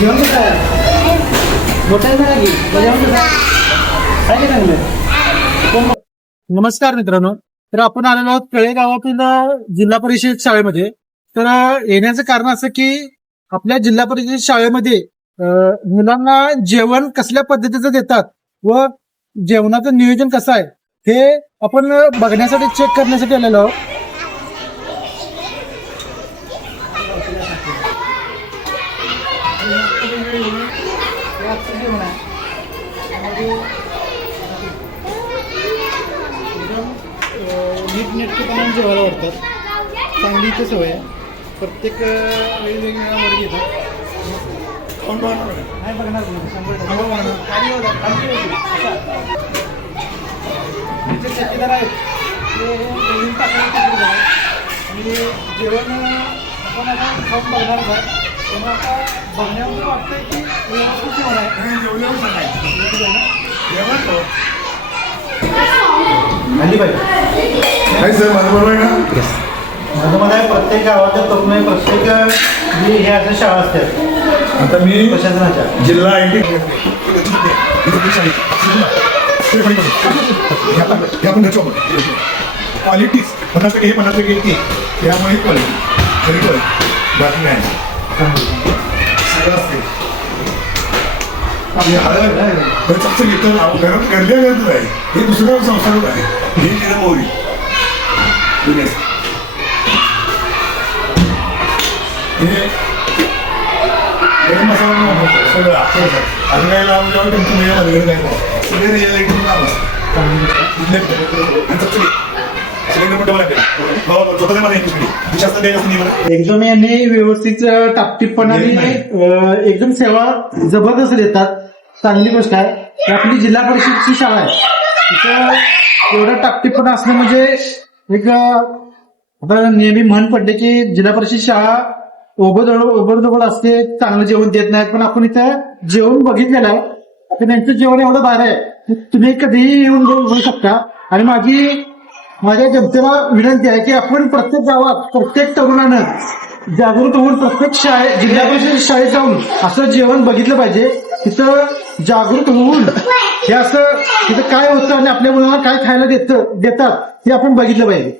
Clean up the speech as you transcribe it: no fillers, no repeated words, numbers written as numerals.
जेवण कसं आहे? मोठ्यानं सांगा की जेवण कसं आहे का चांगलं? नमस्कार मित्रांनो, तर आपण आलेलो आहोत कळे गावातील जिल्हा परिषद शाळेमध्ये. तर येण्याचं कारण असं की आपल्या जिल्हा परिषद शाळेमध्ये मुलांना जेवण कसल्या पद्धतीचं देतात व जेवणाचं नियोजन कसं आहे हे आपण बघण्यासाठी चेक करण्यासाठी आलेलो आहोत. नीटनेटकेपणाने जेवायला वाटतात. चांगली इथे सवय आहे. प्रत्येक वेगवेगळ्या वर्ग येतात. कोण बघणार नाही बघणार 100 ठेकेदार आहेत ते आणि जेवण आपण आता खाऊन बघणार आहे. पण आता बघण्यामध्ये वाटतंय की व्यवस्थित जेवण आहे. जेवण आली पाहिजे काय सर माझं बरोबर आहे का? माझं मला प्रत्येक गावाच्या तरुण प्रत्येक जी हे अशा शाळा असतात आता मी प्रशासनाच्या जिल्हा आय टी क्वालिटीज 50% हे 50% येते त्यामुळे क्वालिटी बाकी नाही सगळं असते. घरात गरजा गरज आहे हे दुसऱ्या संस्थागत आहे. हे केलं मोरी हे गरम मसाला सगळं असं काय लावून जेव्हा तुमचं वेळेमध्ये काय सगळे रिअलायटिंग लाभ एकदम यांनी व्यवस्थित टापटीपणाने एकदम सेवा जबरदस्त देतात. चांगली गोष्ट आहे. ही आपली जिल्हा परिषदची शाळा आहे. तिथं एवढं टापटीपणा असणं म्हणजे एक आता नेहमी म्हण पडले की जिल्हा परिषद शाळा ओबडधोबड असते, चांगलं जेवण देत नाहीत. पण आपण इथं जेवण बघितलेलं आहे. तर त्यांचं जेवण एवढं भारी आहे तुम्ही कधीही येऊन बघू शकता. आणि माझ्या जनतेला विनंती आहे की आपण प्रत्येक गावात प्रत्येक तरुणानं जागृत होऊन प्रत्येक जिल्हा परिषद शाळेत जाऊन असं जेवण बघितलं पाहिजे. तिथं जागृत होऊन हे असं तिथं काय होतं आणि आपल्या मुलांना काय खायला देतात हे आपण बघितलं पाहिजे.